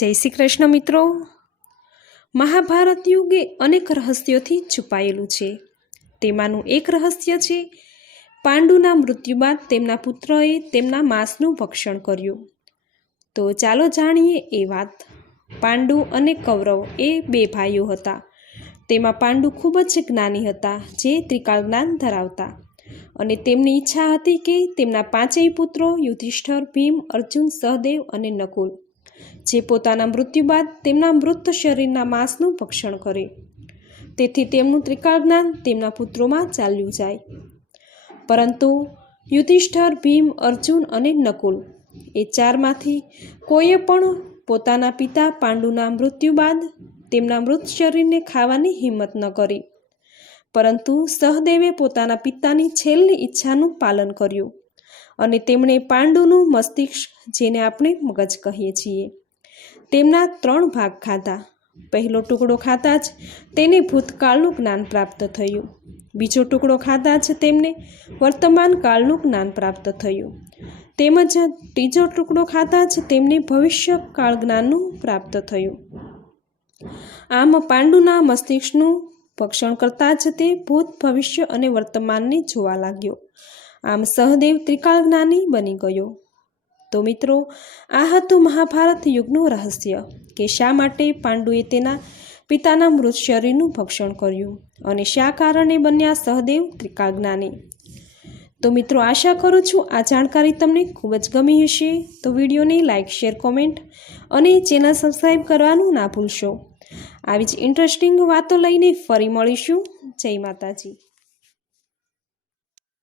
જય શ્રી કૃષ્ણ મિત્રો. મહાભારત યુગે અનેક રહસ્યોથી છુપાયેલું છે. તેમાંનું એક રહસ્ય છે, પાંડુના મૃત્યુ બાદ તેમના પુત્રએ તેમના માંસનું ભક્ષણ કર્યું. તો ચાલો જાણીએ એ વાત. પાંડુ અને કૌરવ એ બે ભાઈઓ હતા. તેમાં પાંડુ ખૂબ જ જ્ઞાની હતા, જે ત્રિકાળ જ્ઞાન ધરાવતા. અને તેમની ઈચ્છા હતી કે તેમના પાંચેય પુત્રો યુધિષ્ઠર, ભીમ, અર્જુન, સહદેવ અને નકુલ જે પોતાના મૃત્યુ બાદ તેમના મૃત શરીરના માંસનું ભક્ષણ કરે. તેથી તેમનું ત્રિકાળ જ્ઞાન તેમના પુત્રોમાં ચાલ્યું જાય. પરંતુ યુધિષ્ઠર, ભીમ, અર્જુન અને નકુલ એ ચારમાંથી કોઈએ પણ પોતાના પિતા પાંડુના મૃત્યુ બાદ તેમના મૃત શરીરને ખાવાની હિંમત ન કરી. પરંતુ સહદેવે પોતાના પિતાની છેલ્લી ઈચ્છાનું પાલન કર્યું. અને તેમણે પાંડુનું મસ્તિષ્ક, જેને આપણે મગજ કહીએ છીએ, તેમના ત્રણ ભાગ ખાધા. પહેલો ટુકડો ખાતા જ તેને ભૂતકાળનું જ્ઞાન પ્રાપ્ત થયું. બીજો ટુકડો ખાતા જ તેમને વર્તમાન કાળનું જ્ઞાન પ્રાપ્ત થયું. તેમજ ત્રીજો ટુકડો ખાતા જ તેમને ભવિષ્ય કાળ જ્ઞાનનું પ્રાપ્ત થયું. આમ પાંડુના મસ્તિષ્કનું ભક્ષણ કરતાં જ તે ભૂત ભવિષ્ય અને વર્તમાનને જોવા લાગ્યો. આમ સહદેવ ત્રિકાળ જ્ઞાની બની ગયો. તો મિત્રો, આ હતું મહાભારત યુગનું રહસ્ય કે શા માટે પાંડુએ તેના પિતાના મૃત શરીરનું ભક્ષણ કર્યું અને શા કારણે બન્યા સહદેવ ત્રિકાળ જ્ઞાની? તો મિત્રો, આશા કરું છું આ જાણકારી તમને ખૂબ જ ગમી હશે. તો વિડીયોને લાઇક શેર, કોમેન્ટ અને ચેનલ સબસ્ક્રાઈબ કરવાનું ના ભૂલશો. આવી જ ઇન્ટરેસ્ટિંગ વાતો લઈને ફરી મળીશું. જય માતાજી.